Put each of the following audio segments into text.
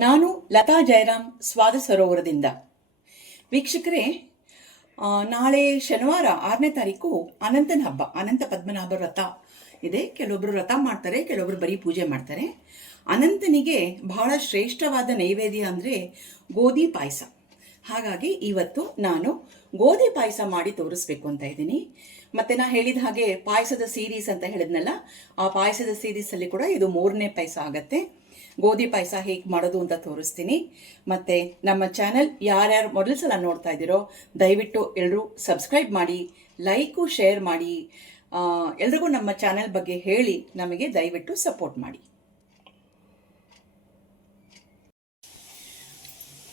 ನಾನು ಲತಾ ಜಯರಾಮ್ ಸ್ವಾದ ಸರೋವರದಿಂದ. ವೀಕ್ಷಕರೇ ನಾಳೆ ಶನಿವಾರ ಆರನೇ ತಾರೀಕು ಅನಂತನ ಹಬ್ಬ, ಅನಂತ ಪದ್ಮನಾಭ ವ್ರತ ಇದೆ. ಕೆಲವೊಬ್ಬರು ವ್ರತ ಮಾಡ್ತಾರೆ ಕೆಲವೊಬ್ಬರು ಬರೀ ಪೂಜೆ ಮಾಡ್ತಾರೆ. ಅನಂತನಿಗೆ ಬಹಳ ಶ್ರೇಷ್ಠವಾದ ನೈವೇದ್ಯ ಅಂದರೆ ಗೋಧಿ ಪಾಯಸ. ಹಾಗಾಗಿ ಇವತ್ತು ನಾನು ಗೋಧಿ ಪಾಯಸ ಮಾಡಿ ತೋರಿಸ್ಬೇಕು ಅಂತ ಇದ್ದೀನಿ. ಮತ್ತೆ ನಾ ಹೇಳಿದ ಹಾಗೆ ಪಾಯಸದ ಸೀರೀಸ್ ಅಂತ ಹೇಳಿದ್ನಲ್ಲ, ಆ ಪಾಯಸದ ಸೀರೀಸಲ್ಲಿ ಕೂಡ ಇದು ಮೂರನೇ ಪಾಯಸ ಆಗತ್ತೆ. ಗೋಧಿ ಪಾಯಸ ಹೇಗೆ ಮಾಡೋದು ಅಂತ ತೋರಿಸ್ತೀನಿ. ಮತ್ತೆ ನಮ್ಮ ಚಾನೆಲ್ ಯಾರ್ಯಾರು ಮೊದಲ ಸಲ ನೋಡ್ತಾ ಇದ್ದೀರೋ, ದಯವಿಟ್ಟು ಎಲ್ಲರೂ ಸಬ್ಸ್ಕ್ರೈಬ್ ಮಾಡಿ, ಲೈಕು, ಶೇರ್ ಮಾಡಿ. ಎಲ್ರಿಗೂ ನಮ್ಮ ಚಾನೆಲ್ ಬಗ್ಗೆ ಹೇಳಿ, ನಮಗೆ ದಯವಿಟ್ಟು ಸಪೋರ್ಟ್ ಮಾಡಿ.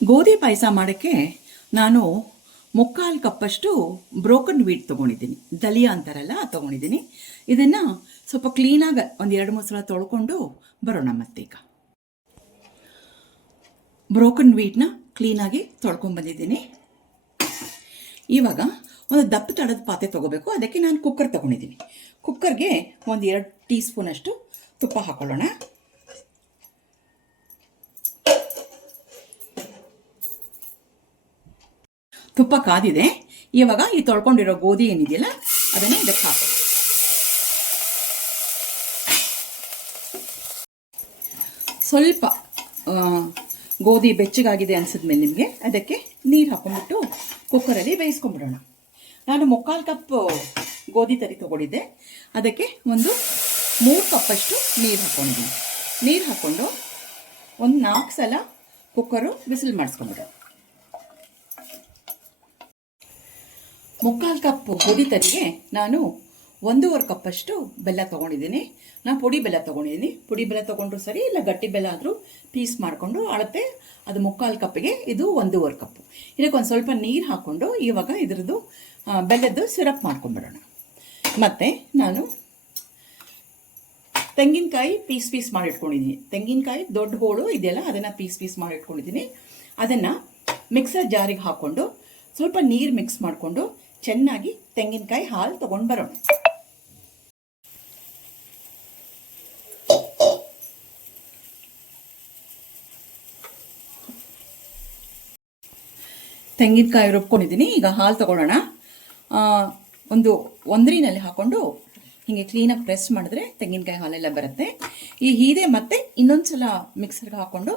ಗೋಧಿ ಪಾಯಸ ಮಾಡೋಕ್ಕೆ ನಾನು ಮುಕ್ಕಾಲು ಕಪ್ಪಷ್ಟು ಬ್ರೋಕನ್ ವೀಟ್ ತೊಗೊಂಡಿದ್ದೀನಿ. ದಲಿಯಾ ಅಂತಾರಲ್ಲ ತೊಗೊಂಡಿದ್ದೀನಿ. ಇದನ್ನು ಸ್ವಲ್ಪ ಕ್ಲೀನಾಗಿ ಒಂದು ಎರಡು ಮೂರು ಸಲ ತೊಳ್ಕೊಂಡು ಬರೋಣ ಮತ್ತೀಗ. ಬ್ರೋಕನ್ ವೀಟ್ನ ಕ್ಲೀನಾಗಿ ತೊಳ್ಕೊಂಬಂದಿದ್ದೀನಿ ಇವಾಗ ಒಂದು ದಪ್ಪ ತಡದ ಪಾತ್ರೆ ತೊಗೋಬೇಕು. ಅದಕ್ಕೆ ನಾನು ಕುಕ್ಕರ್ ತೊಗೊಂಡಿದ್ದೀನಿ. ಕುಕ್ಕರ್ಗೆ ಒಂದು ಎರಡು ಟೀ ಸ್ಪೂನಷ್ಟು ತುಪ್ಪ ಹಾಕೊಳ್ಳೋಣ. ತುಪ್ಪ ಕಾದಿದೆ. ಇವಾಗ ಈ ತೊಳ್ಕೊಂಡಿರೋ ಗೋಧಿ ಏನಿದೆಯಲ್ಲ, ಅದನ್ನು ಇದಕ್ಕೆ ಹಾಕಿ. ಸ್ವಲ್ಪ ಗೋಧಿ ಬೆಚ್ಚಗಾಗಿದೆ ಅನ್ಸಿದ್ಮೇಲೆ ನಿಮಗೆ, ಅದಕ್ಕೆ ನೀರು ಹಾಕೊಂಡ್ಬಿಟ್ಟು ಕುಕ್ಕರಲ್ಲಿ ಬೇಯಿಸ್ಕೊಂಡ್ಬಿಡೋಣ. ನಾನು ಮುಕ್ಕಾಲು ಕಪ್ ಗೋಧಿ ತರಿ ತೊಗೊಂಡಿದ್ದೆ. ಅದಕ್ಕೆ ಒಂದು ಮೂರು ಕಪ್ಪಷ್ಟು ನೀರು ಹಾಕ್ಕೊಂಡಿದ್ದೀನಿ ನೀರು ಹಾಕ್ಕೊಂಡು ಒಂದು ನಾಲ್ಕು ಸಲ ಕುಕ್ಕರು ಬಿಸಿಲು ಮಾಡಿಸ್ಕೊಂಡ್ಬಿಡೋಣ ಮುಕ್ಕಾಲು ಕಪ್ ಗೋಧಿ ತರಿಗೆ ನಾನು ಒಂದೂವರೆ ಕಪ್ಪಷ್ಟು ಬೆಲ್ಲ ತೊಗೊಂಡಿದ್ದೀನಿ. ನಾನು ಪುಡಿ ಬೆಲ್ಲ ತೊಗೊಂಡಿದ್ದೀನಿ. ಪುಡಿ ಬೆಲ್ಲ ತೊಗೊಂಡ್ರು ಸರಿ, ಇಲ್ಲ ಗಟ್ಟಿ ಬೆಲ್ಲ ಆದರೂ ಪೀಸ್ ಮಾಡಿಕೊಂಡು ಅಳತೆ, ಅದು ಮುಕ್ಕಾಲು ಕಪ್ಪಿಗೆ ಇದು ಒಂದೂವರೆ ಕಪ್ಪು ಇದಕ್ಕೆ ಒಂದು ಸ್ವಲ್ಪ ನೀರು ಹಾಕ್ಕೊಂಡು ಇವಾಗ ಇದ್ರದ್ದು ಬೆಲ್ಲದ್ದು ಸಿರಪ್ ಮಾಡ್ಕೊಂಡ್ಬಿಡೋಣ. ಮತ್ತು ನಾನು ತೆಂಗಿನಕಾಯಿ ಪೀಸ್ ಪೀಸ್ ಮಾಡಿಟ್ಕೊಂಡಿದ್ದೀನಿ. ತೆಂಗಿನಕಾಯಿ ದೊಡ್ಡ ಹೋಳು ಇದೆಯಲ್ಲ, ಅದನ್ನು ಪೀಸ್ ಪೀಸ್ ಮಾಡಿಟ್ಕೊಂಡಿದ್ದೀನಿ. ಅದನ್ನು ಮಿಕ್ಸರ್ ಜಾರಿಗೆ ಹಾಕ್ಕೊಂಡು ಸ್ವಲ್ಪ ನೀರು ಮಿಕ್ಸ್ ಮಾಡಿಕೊಂಡು ಚೆನ್ನಾಗಿ ತೆಂಗಿನಕಾಯಿ ಹಾಲು ತೊಗೊಂಡು ಬರೋಣ. ತೆಂಗಿನಕಾಯಿ ರುಬ್ಕೊಂಡಿದ್ದೀನಿ. ಈಗ ಹಾಲು ತಗೊಳ್ಳೋಣ. ಒಂದು ಒಂದ್ರಿನಲ್ಲಿ ಹಾಕೊಂಡು ಹೀಗೆ ಕ್ಲೀನಾಗಿ ಪ್ರೆಸ್ ಮಾಡಿದ್ರೆ ತೆಂಗಿನಕಾಯಿ ಹಾಲೆಲ್ಲ ಬರುತ್ತೆ. ಈ ಹೀದೆ ಮತ್ತೆ ಇನ್ನೊಂದ್ಸಲ ಮಿಕ್ಸರ್ಗೆ ಹಾಕ್ಕೊಂಡು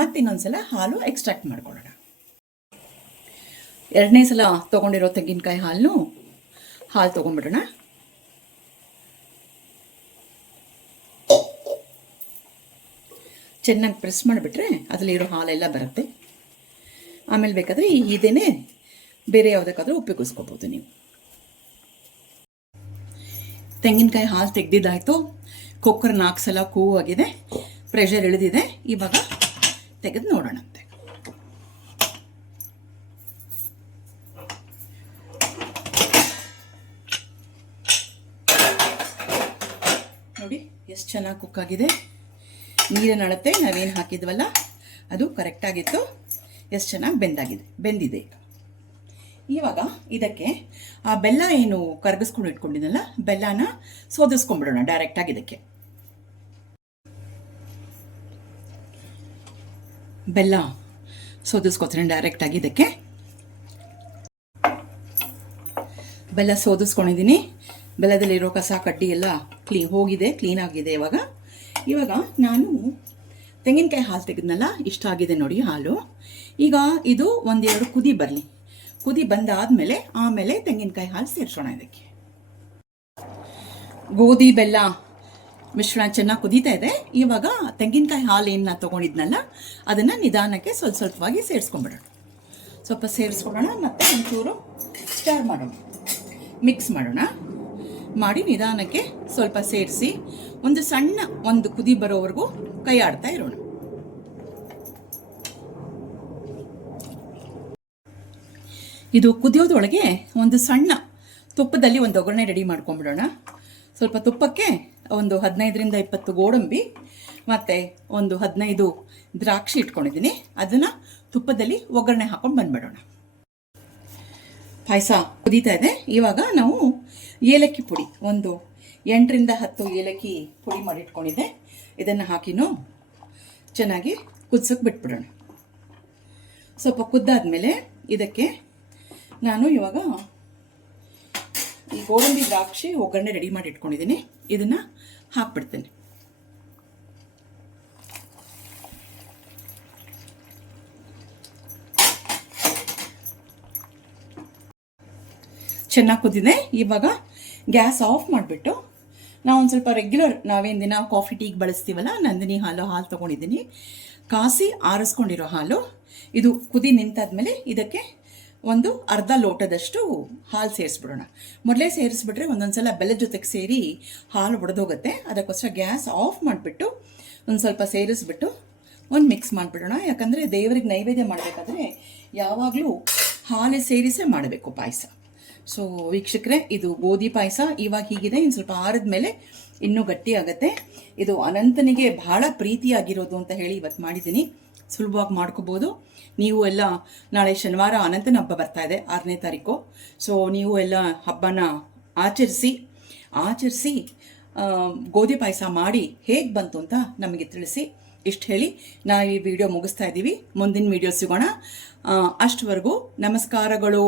ಮತ್ತೆ ಇನ್ನೊಂದ್ಸಲ ಹಾಲು ಎಕ್ಸ್ಟ್ರಾಕ್ಟ್ ಮಾಡ್ಕೊಳ್ಳೋಣ. ಎರಡನೇ ಸಲ ತೊಗೊಂಡಿರೋ ತೆಂಗಿನಕಾಯಿ ಹಾಲನ್ನು ಹಾಲು ತೊಗೊಂಡ್ಬಿಡೋಣ. ಚೆನ್ನಾಗಿ ಪ್ರೆಸ್ ಮಾಡಿಬಿಟ್ರೆ ಅದರಲ್ಲಿರೋ ಹಾಲೆಲ್ಲ ಬರುತ್ತೆ. ಆಮೇಲೆ ಬೇಕಾದರೆ ಈ ಇದೇನೆ ಬೇರೆ ಯಾವುದಕ್ಕಾದ್ರೂ ಉಪಯೋಗಿಸ್ಕೋಬೋದು ನೀವು. ತೆಂಗಿನಕಾಯಿ ಹಾಲು ತೆಗೆದಿದ್ದಾಯಿತು. ಕುಕ್ಕರ್ ನಾಲ್ಕು ಸಲ ಕೂ ಆಗಿದೆ. ಪ್ರೆಷರ್ ಇಳಿದಿದೆ. ಇವಾಗ ತೆಗೆದು ನೋಡೋಣಂತೆ ನೋಡಿ, ಎಷ್ಟು ಚೆನ್ನಾಗಿ ಕುಕ್ ಆಗಿದೆ. ನೀರಿನ ಅಳತೆ, ನಾವೇನು ಹಾಕಿದ್ವಲ್ಲ, ಅದು ಕರೆಕ್ಟಾಗಿತ್ತು ಎಷ್ಟು ಚೆನ್ನಾಗಿ ಬೆಂದಾಗಿದೆ, ಬೆಂದಿದೆ ಇವಾಗ ಇದಕ್ಕೆ ಆ ಬೆಲ್ಲ ಏನು ಕರಗಿಸ್ಕೊಂಡು ಇಟ್ಕೊಂಡಿದ್ದಲ್ಲ ಬೆಲ್ಲನ ಸೋದಿಸ್ಕೊಂಡ್ಬಿಡೋಣ ಡೈರೆಕ್ಟಾಗಿ ಇದಕ್ಕೆ. ಬೆಲ್ಲ ಸೋದಿಸ್ಕೋತೀನಿ ಡೈರೆಕ್ಟಾಗಿ ಇದಕ್ಕೆ. ಬೆಲ್ಲ ಸೋದಿಸ್ಕೊಂಡಿದ್ದೀನಿ. ಬೆಲ್ಲದಲ್ಲಿರೋ ಕಸ ಕಡ್ಡಿ ಎಲ್ಲ ಕ್ಲೀನ್ ಹೋಗಿದೆ ಕ್ಲೀನ್ ಆಗಿದೆ ಇವಾಗ. ಇವಾಗ ನಾನು ತೆಂಗಿನಕಾಯಿ ಹಾಲು ತೆಗೆದ್ನಲ್ಲ? ಇಷ್ಟ ಆಗಿದೆ ನೋಡಿ ಹಾಲು. ಈಗ ಇದು ಒಂದೆರಡು ಕುದಿ ಬರಲಿ. ಕುದಿ ಬಂದಾದ್ಮೇಲೆ ಆಮೇಲೆ ತೆಂಗಿನಕಾಯಿ ಹಾಲು ಸೇರಿಸೋಣ ಇದಕ್ಕೆ. ಗೋಧಿ, ಬೆಲ್ಲ, ಮಿಶ್ರಣ ಚೆನ್ನಾಗಿ ಕುದೀತಾ ಇದೆ. ಇವಾಗ ತೆಂಗಿನಕಾಯಿ ಹಾಲು ಏನು ನಾನು ತೊಗೊಂಡಿದ್ನಲ್ಲ, ಅದನ್ನು ನಿಧಾನಕ್ಕೆ ಸ್ವಲ್ಪ ಸ್ವಲ್ಪವಾಗಿ ಸೇರಿಸ್ಕೊಂಡ್ಬಿಡೋಣ. ಸ್ವಲ್ಪ ಸೇರಿಸ್ಕೊಡೋಣ ಮತ್ತು ಒಂಚೂರು ಸ್ಟರ್ ಮಾಡೋಣ. ಮಿಕ್ಸ್ ಮಾಡೋಣ. ಮಾಡಿ ನಿಧಾನಕ್ಕೆ ಸ್ವಲ್ಪ ಸೇರಿಸಿ, ಒಂದು ಸಣ್ಣ ಒಂದು ಕುದಿ ಬರೋವರೆಗೂ ಕೈ ಆಡ್ತಾ ಇರೋಣ. ಇದು ಕುದಿಯೋದ್ರೊಳಗೆ ಒಂದು ಸಣ್ಣ ತುಪ್ಪದಲ್ಲಿ ಒಂದು ಒಗ್ಗರಣೆ ರೆಡಿ ಮಾಡ್ಕೊಂಡ್ಬಿಡೋಣ. ಸ್ವಲ್ಪ ತುಪ್ಪಕ್ಕೆ ಒಂದು ಹದಿನೈದರಿಂದ ಇಪ್ಪತ್ತು ಗೋಡಂಬಿ, ಮತ್ತು ಒಂದು ಹದಿನೈದು ದ್ರಾಕ್ಷಿ ಇಟ್ಕೊಂಡಿದ್ದೀನಿ. ಅದನ್ನು ತುಪ್ಪದಲ್ಲಿ ಒಗ್ಗರಣೆ ಹಾಕೊಂಡು ಬಂದ್ಬಿಡೋಣ. ಪಾಯಸ ಕುದೀತಾ ಇದೆ. ಇವಾಗ ನಾವು ಏಲಕ್ಕಿ ಪುಡಿ, ಒಂದು ಎಂಟರಿಂದ ಹತ್ತು ಏಲಕ್ಕಿ ಪುಡಿ ಮಾಡಿಟ್ಕೊಂಡಿದ್ದೆ. ಇದನ್ನು ಹಾಕಿನೂ ಚೆನ್ನಾಗಿ ಕುದ್ಸೋಕೆ ಬಿಟ್ಬಿಡೋಣ. ಸ್ವಲ್ಪ ಕುದ್ದಾದ್ಮೇಲೆ ಇದಕ್ಕೆ ನಾನು ಇವಾಗ ಈ ಗೋಡಂಬಿ ದ್ರಾಕ್ಷಿ ಒಗ್ಗರಣೆ ರೆಡಿ ಮಾಡಿ ಇಟ್ಕೊಂಡಿದ್ದೀನಿ. ಇದನ್ನು ಹಾಕ್ಬಿಡ್ತೇನೆ. ಚೆನ್ನಾಗಿ ಕುದ್ದಿದೆ. ಇವಾಗ ಗ್ಯಾಸ್ ಆಫ್ ಮಾಡಿಬಿಟ್ಟು ನಾವು ಒಂದು ಸ್ವಲ್ಪ ರೆಗ್ಯುಲರ್ ನಾವೇನು ದಿನ ಕಾಫಿ ಟೀಗೆ ಬಳಸ್ತೀವಲ್ಲ, ನಂದಿನಿ ಹಾಲು ಹಾಲು ತೊಗೊಂಡಿದ್ದೀನಿ. ಕಾಸಿ ಆರಿಸ್ಕೊಂಡಿರೋ ಹಾಲು, ಇದು ಕುದಿ ನಿಂತಾದ್ಮೇಲೆ ಇದಕ್ಕೆ ಒಂದು ಅರ್ಧ ಲೋಟದಷ್ಟು ಹಾಲು ಸೇರಿಸ್ಬಿಡೋಣ. ಮೊದಲೇ ಸೇರಿಸ್ಬಿಟ್ರೆ ಒಂದೊಂದು ಸಲ ಬೆಲ್ಲದ ಜೊತೆಗೆ ಸೇರಿ ಹಾಲು ಒಡೆದೋಗುತ್ತೆ. ಅದಕ್ಕೋಸ್ಕರ ಗ್ಯಾಸ್ ಆಫ್ ಮಾಡಿಬಿಟ್ಟು ಒಂದು ಸ್ವಲ್ಪ ಸೇರಿಸ್ಬಿಟ್ಟು ಒಂದು ಮಿಕ್ಸ್ ಮಾಡಿಬಿಡೋಣ. ಯಾಕಂದರೆ ದೇವರಿಗೆ ನೈವೇದ್ಯ ಮಾಡಬೇಕಾದ್ರೆ ಯಾವಾಗಲೂ ಹಾಲು ಸೇರಿಸೇ ಮಾಡಬೇಕು ಪಾಯಸ. ಸೊ ವೀಕ್ಷಕರೇ, ಇದು ಗೋಧಿ ಪಾಯಸ. ಇವಾಗ ಹೀಗಿದೆ. ಇನ್ನು ಸ್ವಲ್ಪ ಆರಿದ ಮೇಲೆ ಇನ್ನೂ ಗಟ್ಟಿ ಆಗುತ್ತೆ ಇದು ಅನಂತನಿಗೆ ಬಹಳ ಪ್ರೀತಿಯಾಗಿರೋದು ಅಂತ ಹೇಳಿ ಇವತ್ತು ಮಾಡಿದ್ದೀನಿ. ಸುಲಭವಾಗಿ ಮಾಡ್ಕೋಬೋದು. ನೀವು ಎಲ್ಲ ನಾಳೆ ಶನಿವಾರ ಅನಂತನ ಹಬ್ಬ ಬರ್ತಾ ಇದೆ, ಆರನೇ ತಾರೀಕು. ಸೊ ನೀವು ಎಲ್ಲ ಹಬ್ಬನ ಆಚರಿಸಿ ಆಚರಿಸಿ ಗೋಧಿ ಪಾಯಸ ಮಾಡಿ ಹೇಗೆ ಬಂತು ಅಂತ ನಮಗೆ ತಿಳಿಸಿ, ಇಷ್ಟು ಹೇಳಿ ನಾವು ಈ ವಿಡಿಯೋ ಮುಗಿಸ್ತಾ ಇದ್ದೀವಿ ಮುಂದಿನ ವಿಡಿಯೋ ಸಿಗೋಣ. ಅಷ್ಟವರೆಗೂ ನಮಸ್ಕಾರಗಳು.